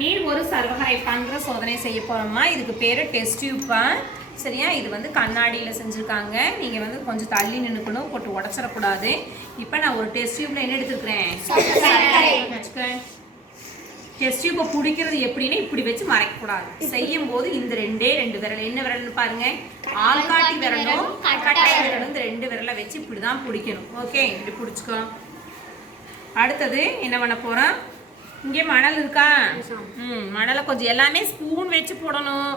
நீர் ஒரு சர்வகரைப்பாங்கிற சோதனை செய்ய போறோமா இதுக்கு பேரு டெஸ்ட் டியூப்பா சரியா? இது வந்து கண்ணாடியில் செஞ்சுருக்காங்க. நீங்கள் வந்து கொஞ்சம் தள்ளி நின்றுக்கணும் போட்டு உடச்சிடக்கூடாது. இப்போ நான் ஒரு டெஸ்ட் டியூப்ல என்ன எடுத்துருக்கிறேன்? டெஸ்ட் டியூப்பை பிடிக்கிறது எப்படின்னா இப்படி வச்சு மறைக்கக்கூடாது. செய்யும் போது இந்த ரெண்டே ரெண்டு விரல். என்ன விரல்னு பாருங்க. ஆள்காட்டி விரலும் கட்டை விரலும் இந்த ரெண்டு விரலை வச்சு இப்படி தான் பிடிக்கணும். ஓகே? இப்படி பிடிச்சிக்கோ. அடுத்தது என்ன பண்ண போறோம்? இங்கே மணல் இருக்கா? ம் மணலை கொஞ்சம் எல்லாமே ஸ்பூன் வச்சு போடணும்.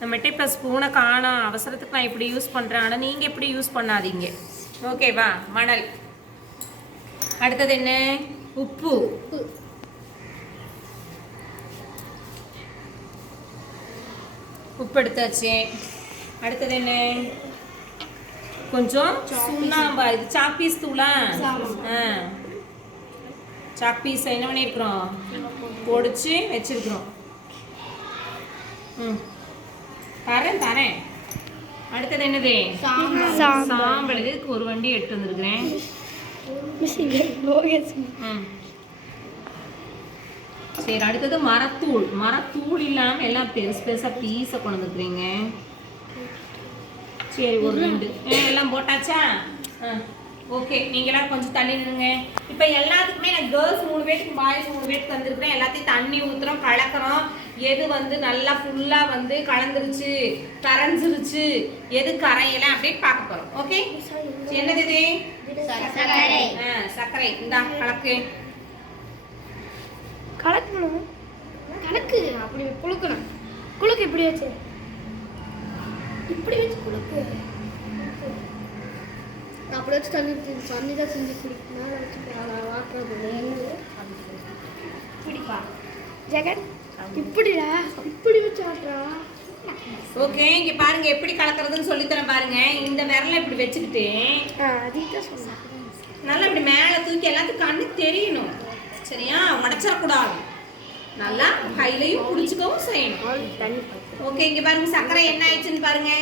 நம்மகிட்ட இப்போ ஸ்பூனை காணோம். அவசரத்துக்கு நான் இப்படி யூஸ் பண்ணுறேன் ஆனால் நீங்கள் இப்படி யூஸ் பண்ணாதீங்க. ஓகேவா மணல். அடுத்தது என்ன? உப்பு. உப்பு. எடுத்தாச்சு. அடுத்தது என்ன? கொஞ்சம் சுண்ணாம்பா. இது சாப்பீஸ் தூளா ஆ. சாப்பீஸ் என்ன பண்ணியிருக்கிறோம் பொடிச்சு வச்சிருக்கிறோம். ம். தரேன் தரேன். அடுத்தது என்னது? சாம்பல். இதுக்கு ஒரு வண்டி எடுத்து வந்திருக்கிறேன். சரி அடுத்தது மரத்தூள். மரத்தூள் இல்லாமல் எல்லாம் பெருசு பெருசாக பீஸை கொண்டு வந்துருக்குறீங்க. சரி ஒரு ரெண்டு. எல்லாம் போட்டாச்சா? ஆ. ஓகே நீங்களாம் கொஞ்சம் தண்ணி நின்னுங்க இப்போ எல்லாத்துக்குமே நான் கேர்ள்ஸ் மூணு பேருக்கு பாய்ஸ் மூணு பேருக்கு தந்திருக்கிறேன். எல்லாத்தையும் தண்ணி ஊற்றுறோம் கலக்கிறோம். எது வந்து நல்லா ஃபுல்லாக வந்து கலந்துருச்சு கரைஞ்சிருச்சு எது கரையலை அப்படின்னு பார்க்க போகிறோம் ஓகே என்னது இது? ஆ சர்க்கரை. இந்தா கலக்கு. கலக்கணும்? கலக்கு. அப்படி குளுக்கணும் குளுக்கு இப்படி வச்சு. இப்படி வச்சு குளுக்கு அப்படி வச்சு தண்ணி தண்ணி தான் செஞ்சு குடிக்கணும் வச்சு வாட்டுறது இப்படிப்பா ஜெகன் இப்படிடா இப்படி வச்சு வாட்டுறா ஓகே இங்க பாருங்க எப்படி கலக்கிறதுன்னு சொல்லித்தரேன் பாருங்க இந்த விரலை இப்படி வச்சுக்கிட்டு நல்லா இப்படி மேலே தூக்கி எல்லாத்துக்கும் கண்ணுக்கு தெரியணும் சரியா உடச்சிடக்கூடாது நல்லா கையிலையும் பிடிச்சிக்கவும் செய்யணும் ஓகே இங்க பாருங்க சர்க்கரை என்ன ஆயிடுச்சுன்னு பாருங்க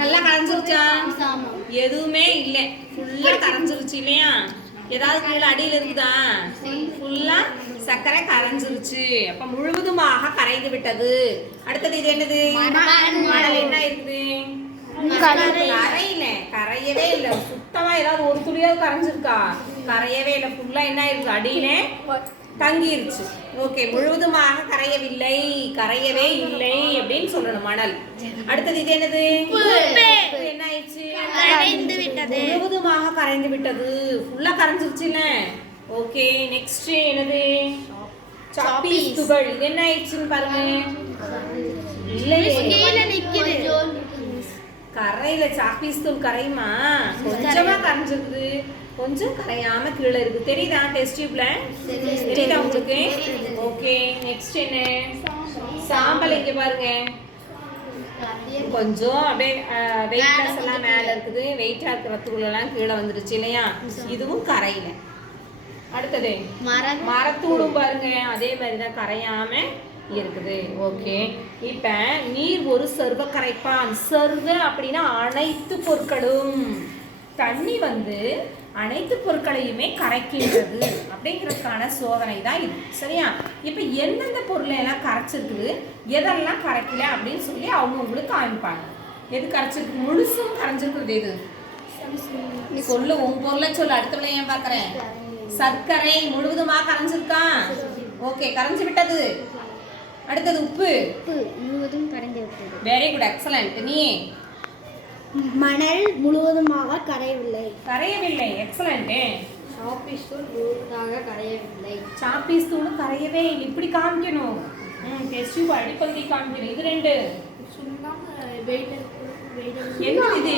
நல்லா கரைஞ்சிருச்சா? எதுவுமே இல்லை. ஃபுல்லா கரைஞ்சிருச்சு இல்லையா? ஏதாவது கீழே அடியில் இருக்குதா? ஃபுல்லா சர்க்கரை கரைஞ்சிருச்சு. அப்ப முழுவதுமாக கரைந்து விட்டது. அடுத்தது இது என்னது? மணல். என்ன இருக்குது? கரையில. கரையவே இல்ல. சுத்தமா ஏதாவது ஒரு துளியாவது கரைஞ்சிருக்கா? கரையவே இல்ல. ஃபுல்லா என்ன ஆயிருக்கு? அடியில? தங்கிருச்சு. ஓகே முழுவதுமாக கரையவில்லை. கரையவே இல்லை அப்படின்னு சொல்லணும் மணல். அடுத்தது இது என்னது? என்ன ஆயிடுச்சு கரைந்து விட்டது. முழுவதுமாக கரைந்து விட்டது. ஃபுல்லா கரைஞ்சிருச்சுல ஓகே நெக்ஸ்ட் என்னது? சாப்பீஸ் துகள். இது என்ன ஆயிடுச்சுன்னு பாருங்க இல்லையே கீழே நிக்குது கரையில சாப்பீஸ் தூள் கரையுமா? கொஞ்சமா கரைஞ்சிருக்குது. கொஞ்சம் கரையாம கீழே இருக்கு தெரியுதா? டெஸ்ட் டியூப்ல தெரியுதா. உங்களுக்கு? ஓகே நெக்ஸ்ட் என்ன? சாம்பல் இங்க பாருங்க? கொஞ்சம் அப்படியே வெயிட்லெஸ் எல்லாம் மேல இருக்குது. வெயிட்டா இருக்கிற எல்லாம் கீழே வந்துருச்சு இல்லையா? இதுவும் கரையில. அடுத்தது மரம் மரத்தூளும் பாருங்க. அதே மாதிரி தான் கரையாம இருக்குது. ஓகே இப்போ நீர் ஒரு சர்வ கரைப்பான் சர்வ அப்படின்னா அனைத்து பொருட்களும். தண்ணி வந்து அனைத்து பொருட்களையுமே கரைக்கின்றது அப்படிங்கிறதுக்கான சோதனை தான் இது. சரியா? இப்போ எந்தெந்த பொருளை எல்லாம் கரைச்சிருக்குது? எதெல்லாம் கரைக்கல அப்படின்னு சொல்லி அவங்கவுங்களுக்கு காமிப்பாங்க. எது கரைச்சிருக்கு? முழுசும் கரைஞ்சிருக்கிறது எது? சொல்லு உன் பொருளை சொல்லு. அடுத்தவளை ஏன் பார்க்குறேன் சர்க்கரை முழுவதுமாக கரைஞ்சிருக்கான் ஓகே கரைஞ்சு விட்டது அடுத்தது உப்பு. உப்பு முழுவதும் கரைந்து விட்டது. வெரி குட் எக்ஸலண்ட் நீ? மணல் முழுவதுமாக கரையவில்லை. கரையவில்லை எக்ஸலண்ட் ஷாப்பிஸ் முழுவதாக கரையவில்லை. சாப்பீஸ் தூள் கரையவே இல்லை. இப்படி காமிக்கணும். ம் டெஸ்ட் டியூப் அடிப்பகுதி காமிக்கணும். இது ரெண்டு. என்ன இது?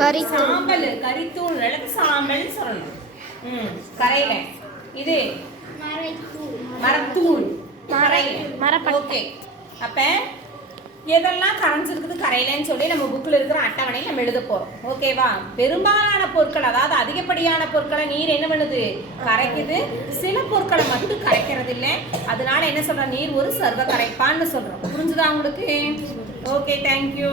கரித்தூள். சாம்பல் கரித்தூள் அல்லது சாம்பல் சொல்லணும். ம் கரையில. இது? மரத்தூள். கரையில மரப்பட்டை. ஓகே. அப்ப எதெல்லாம் கரைஞ்சிருக்குது கரையிலன்னு சொல்லி நம்ம புக்கில் இருக்கிற அட்டவணையை நம்ம எழுத போறோம். ஓகேவா பெரும்பாலான பொருட்கள் அதாவது அதிகப்படியான பொருட்களை நீர் என்ன பண்ணுது? கரைக்குது. சில பொருட்களை மட்டும் கரைக்கிறது இல்லை. அதனால என்ன சொல்றோம்? நீர் ஒரு சர்வ கரைப்பான்னு சொல்றோம். புரிஞ்சுதா உங்களுக்கு? Okay thank you